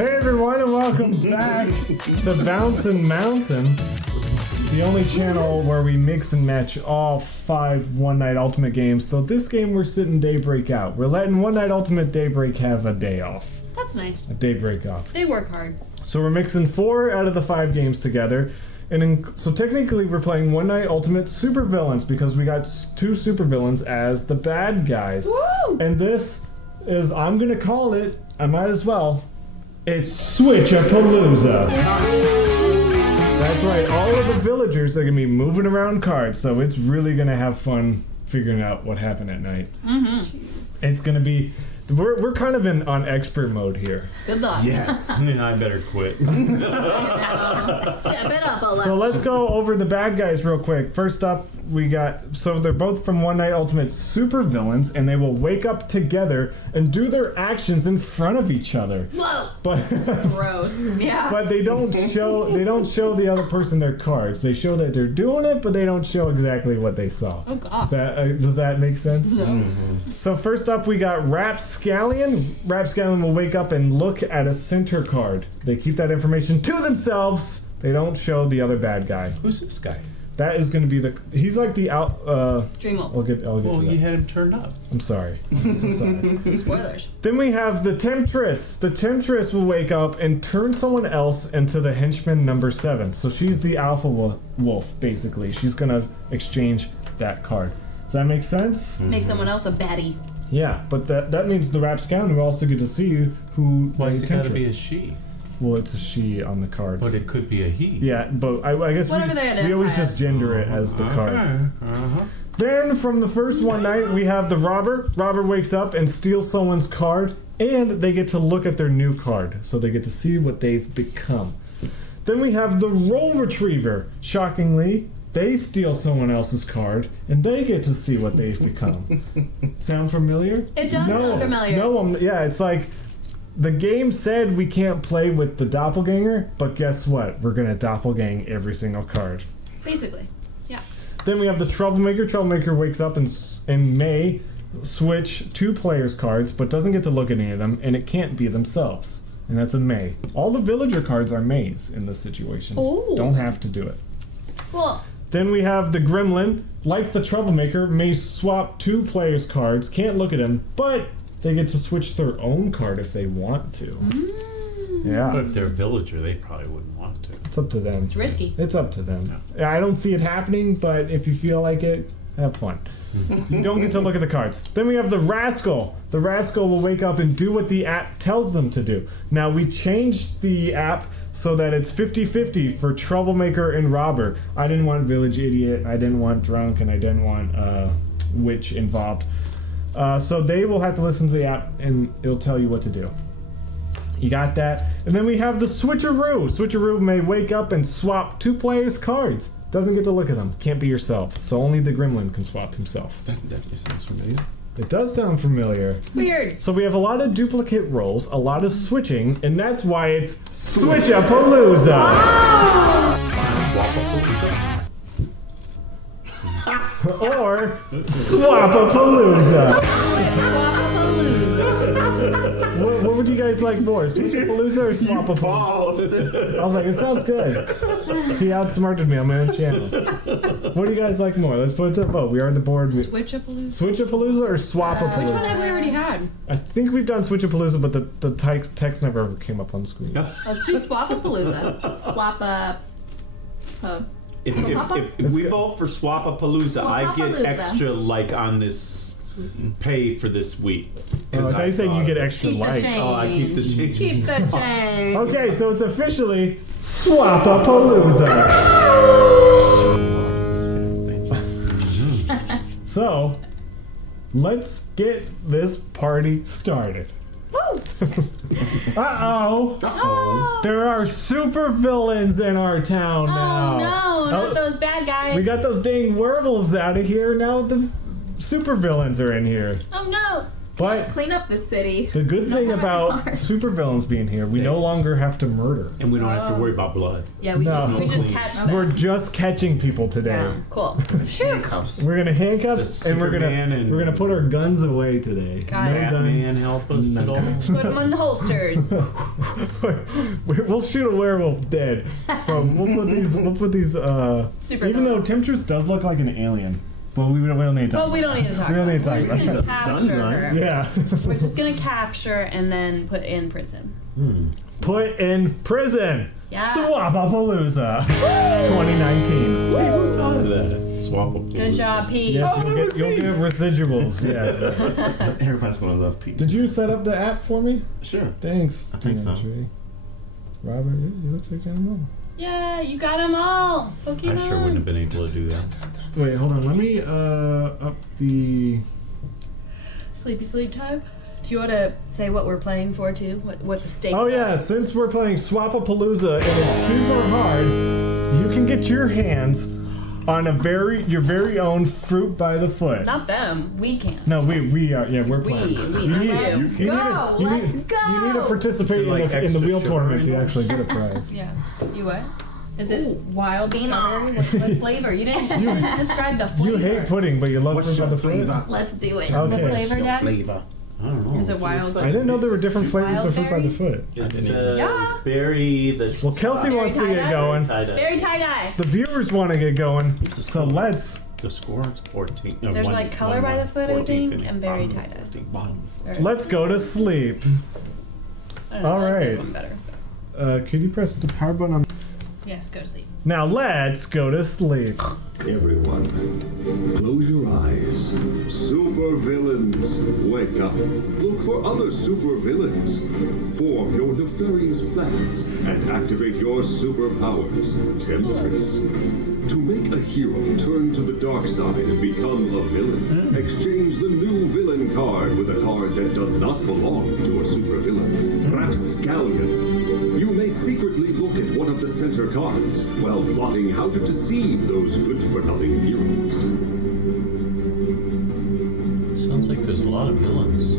Hey everyone, and welcome back to Bouncin' Mountain, the only channel where we mix and match all 5 One Night Ultimate games. So this game we're sitting Daybreak out. We're letting One Night Ultimate Daybreak have a day off. That's nice. A Daybreak off. They work hard. So we're mixing 4 out of the 5 games together. So technically we're playing One Night Ultimate Supervillains because we got 2 supervillains as the bad guys. Woo! And this is, I'm gonna call it, I might as well, it's Switchapalooza. That's right, all of the villagers are gonna be moving around cards, so it's really gonna have fun figuring out what happened at night. Mm-hmm. It's gonna be, we're kind of on expert mode here. Good luck. Yes. I better quit. Step it up a level. So let's go over the bad guys real quick. First up, we got, so they're both from One Night Ultimate super villains, and they will wake up together and do their actions in front of each other. Whoa. But Gross. Yeah. but they don't show the other person their cards. They show that they're doing it, but they don't show exactly what they saw. Oh god. Does that make sense? No. Mm-hmm. So first up, we got Rapscallion. Rapscallion will wake up and look at a center card. They keep that information to themselves. They don't show the other bad guy. Who's this guy? That is going to be he's like the Dreamwolf. I'll get Well, to that. you had him turned up. I'm sorry. I'm sorry. Spoilers. Then we have the Temptress. The Temptress will wake up and turn someone else into the henchman number 7. So she's the alpha wolf, basically. She's going to exchange that card. Does that make sense? Make someone else a baddie. Yeah, but that means the Rapscallion will also get to see who Why is the it got to Temptress. be a she? Well, it's a she on the cards. But it could be a he. Yeah, but I guess Whatever they we always identify just gender it as the card. Uh-huh. Then from the first one night, we have the Robber. Robber wakes up and steals someone's card, and they get to look at their new card, so they get to see what they've become. Then we have the Role Retriever. Shockingly, they steal someone else's card, and they get to see what they've become. Sound familiar? It does sound familiar. No, yeah, it's like the game said we can't play with the doppelganger, but guess what? We're gonna doppelgang every single card. Basically. Yeah. Then we have the Troublemaker. Troublemaker wakes up and may switch 2 players' cards, but doesn't get to look at any of them, and it can't be themselves. And that's a May. All the villager cards are Mays in this situation. Ooh. Don't have to do it. Cool. Then we have the Gremlin. Like the Troublemaker, may swap 2 players' cards, can't look at them, but they get to switch their own card if they want to. Yeah. But if they're a villager, they probably wouldn't want to. It's up to them. It's risky. It's up to them. Yeah, I don't see it happening, but if you feel like it, have fun. You don't get to look at the cards. Then we have the Rascal. The Rascal will wake up and do what the app tells them to do. Now, we changed the app so that it's 50-50 for Troublemaker and Robber. I didn't want Village Idiot, I didn't want Drunk, and I didn't want Witch involved. So they will have to listen to the app, and it'll tell you what to do. You got that? And then we have the Switcheroo. Switcheroo may wake up and swap 2 players' cards. Doesn't get to look at them. Can't be yourself. So only the Gremlin can swap himself. That definitely sounds familiar. It does sound familiar. Weird. So we have a lot of duplicate rolls, a lot of switching, and that's why it's Switchapalooza! Or Swapapalooza! What would you guys like more, Switchapalooza or Swapapalooza? I was like, it sounds good. He outsmarted me on my own channel. What do you guys like more? Let's put it to a vote. We are on the board. Switchapalooza. Switchapalooza or Swapapalooza? Which one have we already had? I think we've done Switchapalooza, but the text never ever came up on screen. Let's do Swapapalooza. Swap up. If we vote for Swapapalooza, I get extra on this pay for this week. Oh, I thought you said you get extra Keep the light. change. Oh, I keep the change. Keep the change. Okay, so it's officially Swapapalooza. So, let's get this party started. Uh-oh. Oh. There are super villains in our town now. Oh no, not those bad guys. We got those dang werewolves out of here. Now the super villains are in here. Oh no. But Clean up the city. the good thing Not about hard. supervillains being here, we no longer have to murder. And we don't have to worry about blood. Yeah, we No. just catch them. We're just catching people today. Yeah, cool. Handcuffs. We're gonna handcuffs Does and Superman we're gonna put our guns away today. Got it. Batman help us at all? Put them on the holsters. We'll shoot a werewolf dead, but we'll put these. Super Even though villains. Temptress does look like an alien, but we don't need to talk. But we don't need to talk We don't about need to it. talk We're just about gonna Stun capture gun. her. Yeah. We're just gonna capture and then put in prison. Put in prison. Yeah. Swapapalooza 2019. Hey, who thought of that? Swap up. Good job, Pete. Yes, Oh, you'll get residuals. Yes. Everybody's gonna love Pete. Did you set up the app for me? Sure. Thanks. I think so. TNG. Robert, you look like I'm Yeah, you got them all. I Pokemon. sure wouldn't have been able to do that. Wait, hold on. Let me up the. Sleepy sleep time. Do you want to say what we're playing for too? What the stakes Oh are? yeah, since we're playing Swapapalooza and it's super hard, you can get your hands on your very own fruit by the foot. Not them. We can. No, we are. Yeah, we're playing. We. You need- Let's you need go. you Let's need- go. You need to participate So, like, in the extra wheel sugar tournament to in actually get a prize. Yeah. You what? Is it wild strawberry? What flavor? You didn't describe the flavor. You hate pudding, but you love What's fruit by your the foot. flavor? Let's do it. Okay. The flavor, Your Dad? flavor. I don't know. Is it wild? I didn't know there were different flavors of fruit by the Wildberry? foot. It didn't says Yeah. berry. The Well, Kelsey Berry wants to get tie-dye? going. tie-dye. Very tie-dye. The viewers want to get going, so let's The score is 14. No, There's one- like color one- by the foot, I 14th think, inning. and berry tie-dye. 14th. Bottom. let's go to sleep. I don't know, All I like right. that one better. Could you press the power button on? Yes, go to sleep. Now let's go to sleep. Everyone, close your eyes. Super villains, wake up. Look for other super villains. Form your nefarious plans and activate your superpowers. Temptress. To make a hero turn to the dark side and become a villain, exchange the new villain card with a card that does not belong to a supervillain. Rapscallion. You may secretly look at one of the center cards while plotting how to deceive those good-for-nothing heroes. Sounds like there's a lot of villains.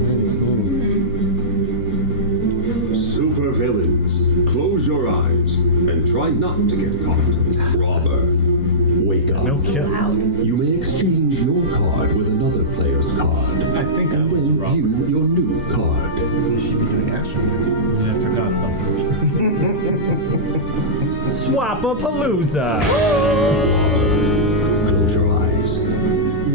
Super villains, close your eyes and try not to get caught. Robber, wake up. No kill. You may exchange your card with another player's card, I think I and was then wrong. view your new card. You should be doing action. I forgot them. Swapapalooza. Close your eyes.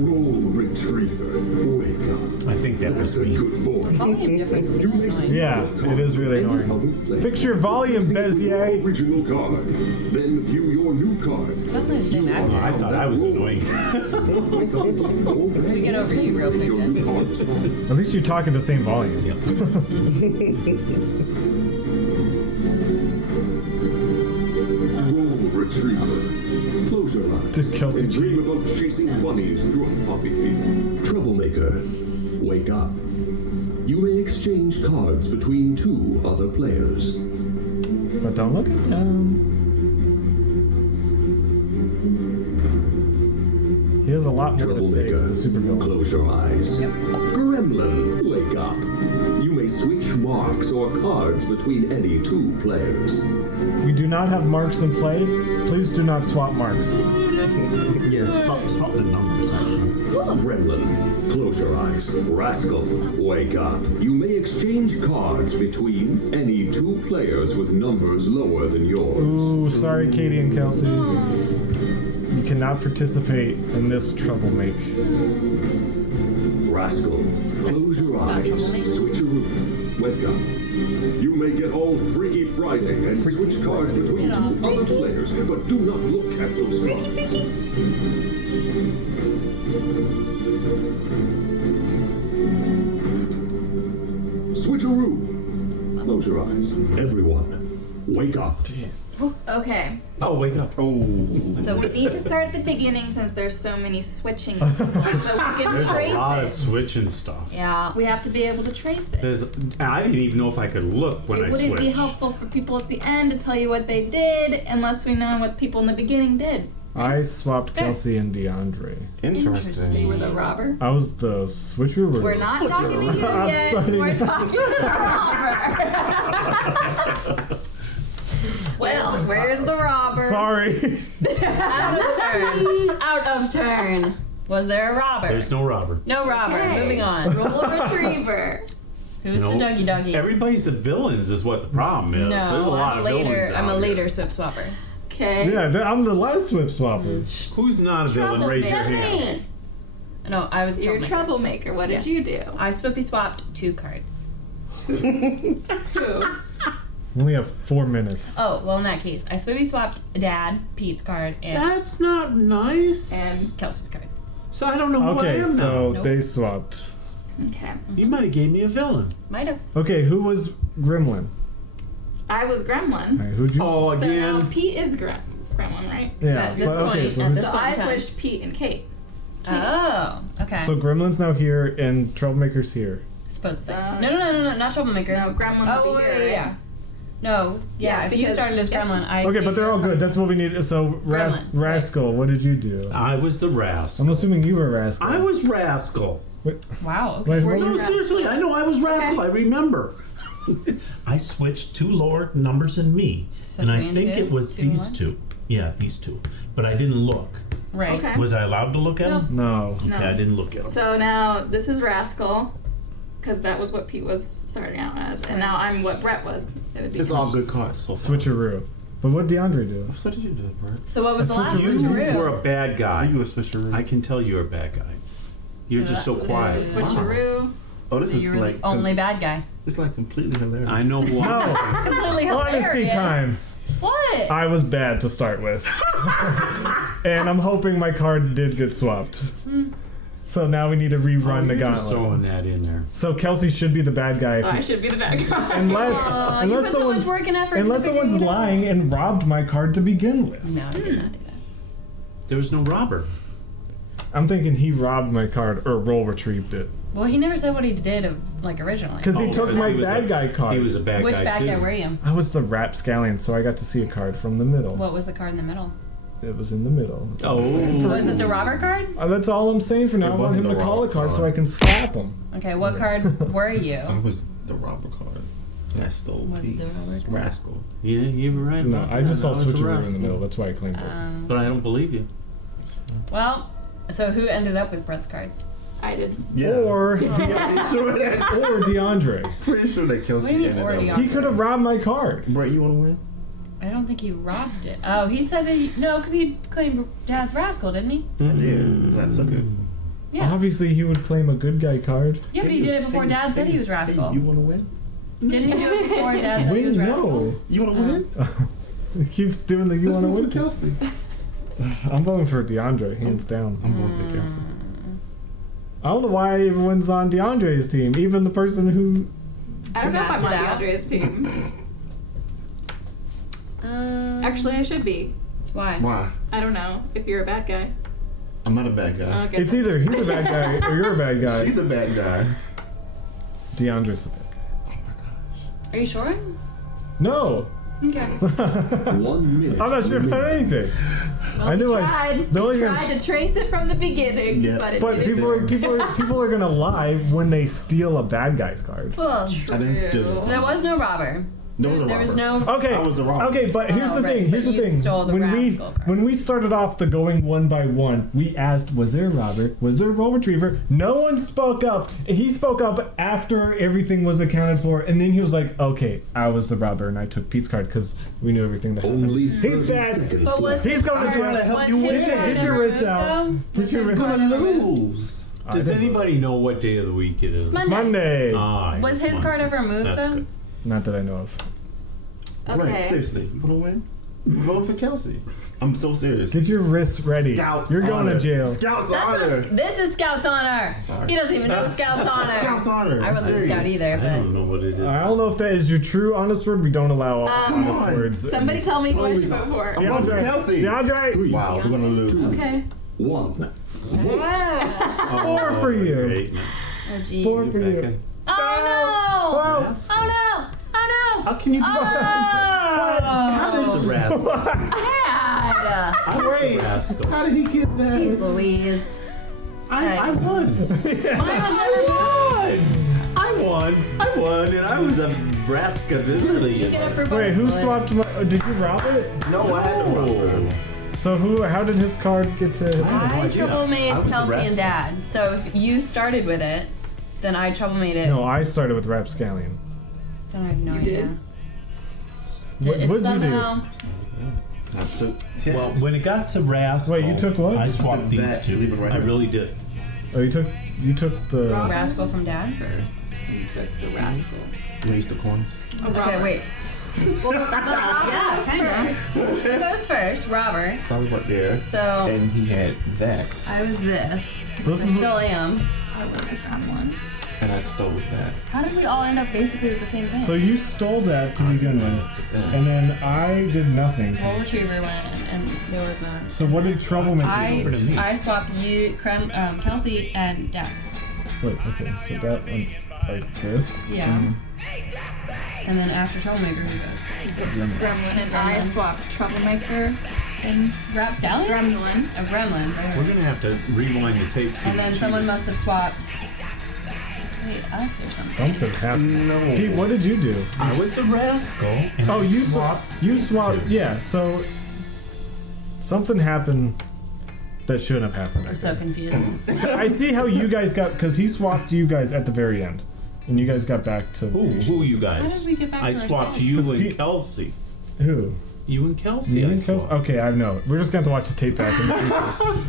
Roll Retriever, wake up. I think that That's was a me. good boy. Volume difference is You really may annoying. steal Yeah, a card it is really from any annoying. other player. Fix your volume, Using your Bezier. original card. Then view your new card. Something the same Oh, actor. I thought I was annoying. Wake up and We get over you real quick, your then. new cards. At least you're talking the same volume. Roll Retriever. Close your eyes Did Kelsey and dream cheat? about chasing bunnies through a poppy field. Troublemaker, wake up. You may exchange cards between two other players. But don't look at them. He has a lot more to say to Troublemaker, the supervillain. close your eyes. Gremlin, wake up. You may switch marks or cards between any two players. We do not have marks in play. Please do not swap marks. Yeah, swap the numbers actually. Gremlin, close your eyes. Rascal, wake up. You may exchange cards between any two players with numbers lower than yours. Ooh, sorry, Katie and Kelsey. You cannot participate in this troublemaker. Rascal, close your eyes. Switcheroo, wake up. You may get all Freaky Friday and switch cards between two other players, but do not look at those cards. Switcheroo, close your eyes. Everyone, wake up. Okay, Oh, wake up. Oh. so we need to start at the beginning since there's so many switching people, so we can There's trace a lot it. of switching stuff. Yeah, we have to be able to trace it. I didn't even know if I could look when I It wouldn't switched. be helpful for people at the end to tell you what they did unless we know what people in the beginning did. I swapped Kelsey and DeAndre. Interesting. You were the robber. I was the switcheroo. We're not talking to you yet. We're talking to the robber. Well, where's the robber? Sorry. Out of turn. Out of turn. Was there a robber? There's no robber. No robber. Okay. Moving on. Roll a retriever. Who's No. the doggy? Everybody's the villains is what the problem is. No, There's a lot I'm of a later. villains I'm a out later here. swip swapper. Okay. Yeah, I'm the last whip swapper. Who's not a villain? Trouble Raise your That's hand. me. No, I was a You're a troublemaker. troublemaker. What did Yes. you do? I swippy swapped 2 cards. Who? We only have 4 minutes. Oh, well, in that case, I swippy swapped Dad, Pete's card, and That's not nice. And Kelsey's card. So I don't know who I Okay, am so now. Nope. they swapped. okay. You might have gave me a villain. Might have. Okay, who was Gremlin? I was Gremlin. All right, who'd you? Oh, So now again. Pete is Gremlin, right? yeah, at this but okay. point, but at who's- this So point I in time. switched Pete and Kate. Oh, okay. so Gremlin's now here and Troublemaker's here. Supposed to. So- No, not troublemaker. No, Gremlin Oh, will be yeah, here, yeah. right? No, yeah. Yeah, if you because- started as yeah. Gremlin, I. Okay, but they're all good. That's what we need. So Gremlin, right. Rascal, what did you do? I was the rascal. I'm assuming you were Rascal. I was rascal. Wow. Okay. Wait, Were what you was- Rascal? Seriously, I know I was rascal. I remember. I switched 2 lower numbers in me, So and 3 I and think 2? it was 2 and these 1? 2. Yeah, these 2. But I didn't look. Right. Okay. Was I allowed to look at No. them? No. No. Okay, I didn't look at them. So now this is Rascal, because that was what Pete was starting out as, and now I'm what Brett was. In the It's beginning. all good cards so far. Switcheroo. But what did DeAndre do? So did you do, Brett? So what was the That's last what you switcheroo? You were a bad guy. You a switcheroo. I can tell you're a bad guy. You're just so This is quiet. This is Switcheroo. Oh, this So is you're like the only bad guy. it's like completely hilarious. I know who I am. No. Completely hilarious. Honesty time. What? I was bad to start with. And I'm hoping my card did get swapped. So now we need to rerun the You're just gauntlet. throwing that in there. So Kelsey should be the bad guy. So I should be the bad guy. Unless, Oh, you unless put so someone, much work and effort. unless into figuring someone's it out. lying and robbed my card to begin with. No, I did not do that. There was no robber. I'm thinking he robbed my card or roll retrieved it. Well, he never said what he did originally. Because he Oh, took because my he was bad a- guy card. He was a bad Which guy bad too. guy were you? I was the rapscallion, so I got to see a card from the middle. What was the card in the middle? It was in the middle. That's all. Oh. Was it the robber card? That's all I'm saying for now. It I want wasn't him to the call a robber card so card. I can slap him. Okay, what card were you? I was the robber card. And I stole Was the Pete's robber card? Rascal. Yeah, you were right. No, about I that. just saw That was a switcheroo in the rascal. middle. That's why I claimed it. But I don't believe you. Well, so who ended up with Brett's card? I did. Yeah. Or pretty sure that or DeAndre. pretty sure that Kelsey What do you mean, ended or up. DeAndre? He could have robbed my card. Brett, you wanna win? I don't think he robbed it. Oh, he said no, because he claimed Dad's rascal, didn't he? I did. 'Cause I took it. Yeah. Obviously, he would claim a good guy card. Yeah, but he did it before Dad said he was rascal. Hey, you wanna win? Didn't he do it before Dad said he was Win, rascal? no. You wanna win? He keeps doing the you Let's want to vote win. for Kelsey. I'm voting for DeAndre, hands down. I'm voting for Kelsey. I don't know why everyone's on DeAndre's team, even the person who. I don't know if I'm on Mapped it out. DeAndre's team. Actually, I should be. Why? Why? I don't know if you're a bad guy. I'm not a bad guy. Okay. It's either he's a bad guy or you're a bad guy. She's a bad guy. DeAndre's a bad guy. Oh my gosh. Are you sure? No, Okay. 1 minute. I'm not sure about remaining. anything. Well, I knew we I. tried. the We only tried thing- to trace it from the beginning, Yeah. but it But didn't. people are gonna lie when they steal a bad guy's card. Well, I didn't steal this. there was no robber. There was a There was robber. no. Okay. I was the robber. Okay, but here's Oh, the right, thing. but Here's the you thing. stole the rascal card. When we started off the going one by one, we asked, "Was there a robber? Was there a roll retriever?" No one spoke up. He spoke up after everything was accounted for, and then he was like, "Okay, I was the robber, and I took Pete's card because we knew everything that happened." Only He's 30 bad. seconds But was left. He's going to his jail. card- help was you his win. card Get your ever wrists moved, out. though? Get Was your his wrists card Gonna ever moved? lose. Does anybody know what day of the week it is? Monday. Monday. Ah, Was his card ever moved That's though? good. Not that I know of. Okay. Right, seriously. You wanna win? Vote for Kelsey. I'm so serious. Get your wrists ready. Scouts You're going honor. to jail. Scouts That's honor. this is Scout's honor. Sorry. He doesn't even know Scout's honor. Scouts honor. I wasn't a Serious. Scout either, I but don't know what it is. I don't know if that is your true honest word. We don't allow Come honest on. words. Somebody tell me who I should Time's vote up. for. I'm voting for Kelsey. DeAndre. 3, Wow, we're gonna lose. 2, Okay. 1. Vote. Four for you. Great, man. oh geez. Four for you. Becca. Oh no! Yes. Oh no! Oh no! How can you do that? Oh! How is the rascal? Dad! I'm a rascal. How did he get that? Jeez Louise. I won. I won, and I was a rascal. You get a fruit by Wait, the who foot. swapped my... did you rob it? No, I had to rob. So how did his card get to... I trouble made I was a Kelsey rascal. and Dad. So if you started with it, then I trouble made it. No, I started with Rapscallion. Then I have no You idea. did? What It's did you do? somehow- I took 10. Well, when it got to rascal, Wait, you took what? I swapped these that. two. Leave it right I here. really did. Oh, you took the... Rascal from Dad? First, you took the rascal. You use the coins. Okay, wait. Yeah, kind of. Who goes first? Robert. So I was right there. So And he had that. I was this. So I this is... still am. I was the crown one. And I stole that. How did we all end up basically with the same thing? So you stole that to begin with, and then I did nothing. Gold Retriever went and there was none. So what did Troublemaker do? I swapped you, Kelsey, and Dad. Wait, okay, so that went like this. Yeah. And then after Troublemaker, who goes? Gremlin and I swapped Troublemaker and Rapscallion? Gremlin. A Gremlin. We're gonna have to rewind the tape. And then someone must have swapped. Wait, us or something. Something happened. No. Pete, what did you do? I was a rascal. And Oh, I you swapped. swapped. Yeah, so something happened that shouldn't have happened. I I'm so think. confused. I see how you guys got, because he swapped you guys at the very end, and you guys got back to Who you How guys? did we get back to I our swapped stage? you Because and Pete- Kelsey. Who? You and Kelsey. You I and Kelsey? swapped. Okay, I know. We're just going to have to watch the tape back. In the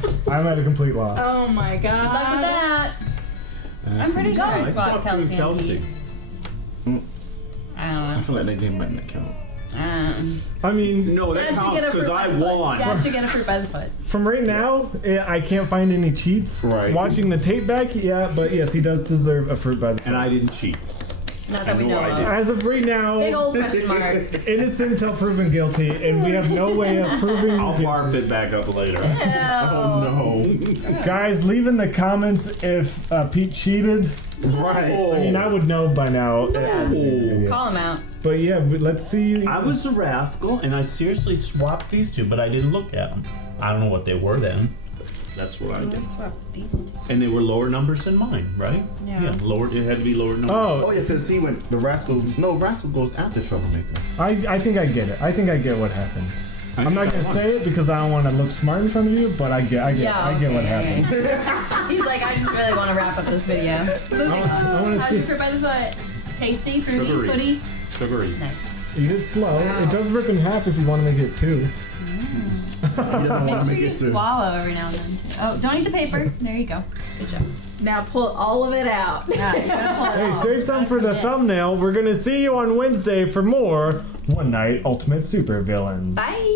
future. I'm at a complete loss. Oh my Good luck with god. that. I'm pretty sure I I swapped swapped you and Kelsey and Pete. I I don't feel like that game might not count. know. I mean, No, that Dad should counts get a because fruit I by the foot. won. Dad should get a fruit by the foot. from right now, I can't find any cheats. Right. Watching the tape back, yeah, but yes, he does deserve a fruit by the foot. And I didn't cheat. Not that we know know I of. did. As of right now, Big old question mark. innocent till proven guilty, and we have no way of proving I'll guilty. barf it back up later. Oh no. Guys, leave in the comments if Pete cheated. Right. I mean, I would know by now. Oh. Call him out. But yeah, let's see. I was a rascal, and I seriously swapped these two, but I didn't look at them. I don't know what they were then. That's what I I did. swapped these two. And they were lower numbers than mine, right? Yeah. Lower. It had to be lower numbers. Oh Oh, yeah, because see when the rascal rascal goes after Troublemaker. I think I get it. I think I get what happened. I'm not gonna say it because I don't want to look smart in front of you, but I get what happened. He's like, I just really want to wrap up this video. Moving on. I wanna How's see- your fruit by the foot? Tasty, fruity, Sugary. footy? Sugary. Nice. You did slow. Wow. It does rip in half if you want to make it two. He doesn't want Make to sure make you it too. swallow every now and then. Oh, don't eat the paper. There you go. Good job. Now pull all of it out. Yeah, you gotta pull it Hey, all. save some for the Yeah. thumbnail. We're gonna see you on Wednesday for more One Night Ultimate Super Villains. Bye.